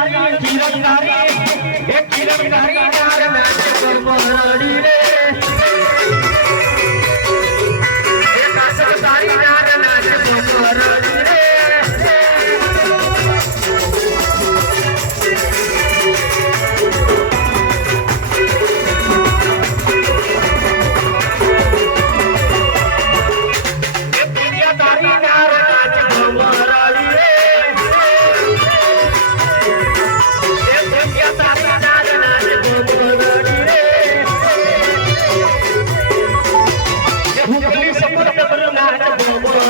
கிழங்காரி கிழங்காரி கிழங்காரி நாரமாடி Yeah.